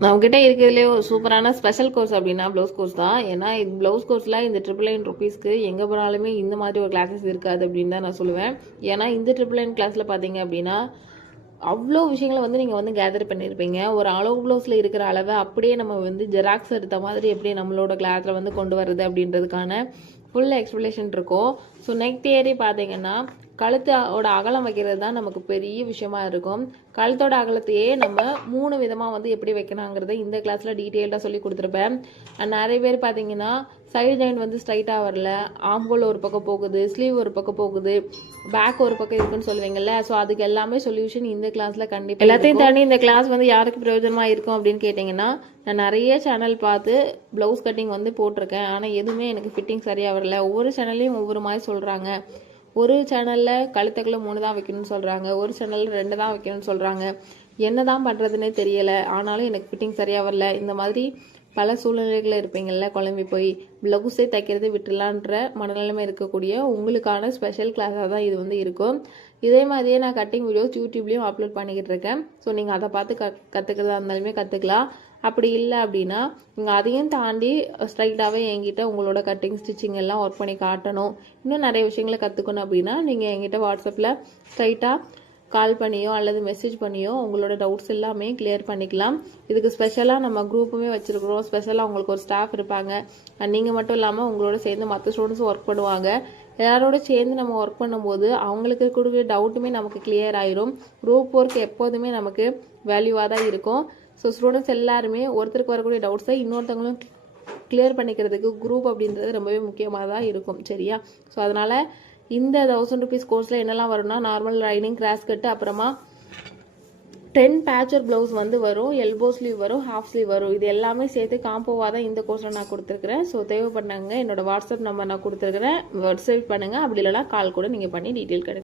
நம்மக்கிட்ட இருக்கிறதுலே ஒரு சூப்பரான ஸ்பெஷல் கோர்ஸ் அப்படின்னா ப்ளவுஸ் கோர்ஸ் தான். ஏன்னா ப்ளவுஸ் கோர்ஸில் இந்த 999 ருபீஸ்க்கு எங்கே போனாலுமே இந்த மாதிரி ஒரு கிளாஸஸ் இருக்காது அப்படின்னு தான் நான் சொல்லுவேன். ஏன்னா இந்த 999 கிளாஸில் பார்த்தீங்க அப்படின்னா அவ்வளோ விஷயங்களை வந்து நீங்கள் வந்து கேதர் பண்ணியிருப்பீங்க. ஒரு அளவு ப்ளவுஸில் இருக்கிற அளவை அப்படியே நம்ம வந்து ஜெராக்ஸ் எடுத்த மாதிரி எப்படி நம்மளோட கிளாத்தில் வந்து கொண்டு வர்றது அப்படின்றதுக்கான ஃபுல் எக்ஸ்பிளேஷன் இருக்கும். ஸோ நெக் தியரி பார்த்தீங்கன்னா கழுத்தோட அகலம் வைக்கிறது தான் நமக்கு பெரிய விஷயமா இருக்கும். கழுத்தோட அகலத்தையே நம்ம 3 விதமாக வந்து எப்படி வைக்கணுங்கிறத இந்த கிளாஸில் டீட்டெயில்டாக சொல்லி கொடுத்துருப்பேன். நிறைய பேர் பார்த்தீங்கன்னா சைடு ஜாயிண்ட் வந்து ஸ்ட்ரைட்டாக வரல, ஆம்போல் ஒரு பக்கம் போகுது, ஸ்லீவ் ஒரு பக்கம் போகுது, பேக் ஒரு பக்கம் இருக்குன்னு சொல்லுவீங்கல்ல. ஸோ அதுக்கு எல்லாமே சொல்யூஷன் இந்த கிளாஸில் கண்டிப்பாக. எல்லாத்தையும் தாண்டி இந்த கிளாஸ் வந்து யாருக்கு பிரயோஜனமாக இருக்கும் அப்படின்னு கேட்டிங்கன்னா, நான் நிறைய சேனல் பார்த்து ப்ளவுஸ் கட்டிங் வந்து போட்டிருக்கேன். ஆனால் எதுவுமே எனக்கு ஃபிட்டிங் சரியாக வரல. ஒவ்வொரு சேனல்லையும் ஒவ்வொரு மாதிரி சொல்கிறாங்க. ஒரு சேனலில் கழுத்துக்களை 3 தான் வைக்கணும்னு சொல்கிறாங்க, ஒரு சேனலில் 2 தான் வைக்கணும்னு சொல்கிறாங்க. என்ன தான் பண்ணுறதுனே தெரியலை. ஆனாலும் எனக்கு ஃபிட்டிங் சரியாக வரல. இந்த மாதிரி பல சூழ்நிலைகளில் இருப்பீங்கள்ல, குழம்பி போய் ப்ளவுஸே தைக்கிறதே விட்டுலான்ற மனநிலைமை இருக்கக்கூடிய உங்களுக்கான ஸ்பெஷல் கிளாஸாக தான் இது வந்து இருக்கும். இதே மாதிரியே நான் கட்டிங் வீடியோஸ் யூடியூப்லேயும் அப்லோட் பண்ணிக்கிட்டு இருக்கேன். ஸோ நீங்கள் அதை பார்த்து கற்றுக்கிறதா இருந்தாலுமே கற்றுக்கலாம். அப்படி இல்லை அப்படின்னா நீங்கள் அதையும் தாண்டி ஸ்ட்ரைட்டாகவே என்கிட்ட உங்களோட கட்டிங் ஸ்டிச்சிங் எல்லாம் ஒர்க் பண்ணி காட்டணும், இன்னும் நிறைய விஷயங்களை கற்றுக்கணும் அப்படின்னா நீங்கள் என்கிட்ட வாட்ஸ்அப்பில் ஸ்ட்ரைட்டாக கால் பண்ணியோ அல்லது மெசேஜ் பண்ணியோ உங்களோட டவுட்ஸ் எல்லாமே கிளியர் பண்ணிக்கலாம். இதுக்கு ஸ்பெஷலாக நம்ம குரூப்புமே வச்சுருக்கிறோம். ஸ்பெஷலாக உங்களுக்கு ஒரு ஸ்டாஃப் இருப்பாங்க. நீங்கள் மட்டும் இல்லாமல் உங்களோட சேர்ந்து மற்ற ஸ்டூடெண்ட்ஸும் ஒர்க் பண்ணுவாங்க. எல்லாரோட சேர்ந்து நம்ம ஒர்க் பண்ணும்போது அவங்களுக்கு இருக்கக்கூடிய டவுட்டுமே நமக்கு கிளியர் ஆயிரும். குரூப் ஒர்க் எப்போதுமே நமக்கு வேல்யூவாக தான் இருக்கும். ஸோ ஸ்டூடெண்ட்ஸ் எல்லாருமே ஒருத்தருக்கு வரக்கூடிய டவுட்ஸை இன்னொருத்தவங்களும் கிளியர் பண்ணிக்கிறதுக்கு குரூப் அப்படின்றது ரொம்பவே முக்கியமாக தான் இருக்கும். சரியா? ஸோ அதனால் இந்த 1000 ருபீஸ் கோர்ஸில் என்னெல்லாம் வரும்னா, நார்மல் லைனிங், கிராஸ் கட்டு, அப்புறமா 10 பேட்சர் ப்ளவுஸ் வந்து வரும், எல்போ ஸ்லீவ் வரும், ஹாஃப் ஸ்லீவ் வரும். இது எல்லாமே சேர்த்து காம்போவாக தான் இந்த கோர்ஸில் நான் கொடுத்துருக்குறேன். ஸோ தேவைப்பட்டாங்க என்னோட வாட்ஸ்அப் நம்பர் நான் கொடுத்துருக்குறேன், வாட்ஸ்அப் பண்ணுங்கள். அப்படி இல்லைனா கால் கூட நீங்கள் பண்ணி டீட்டெயில் கிடைக்கும்.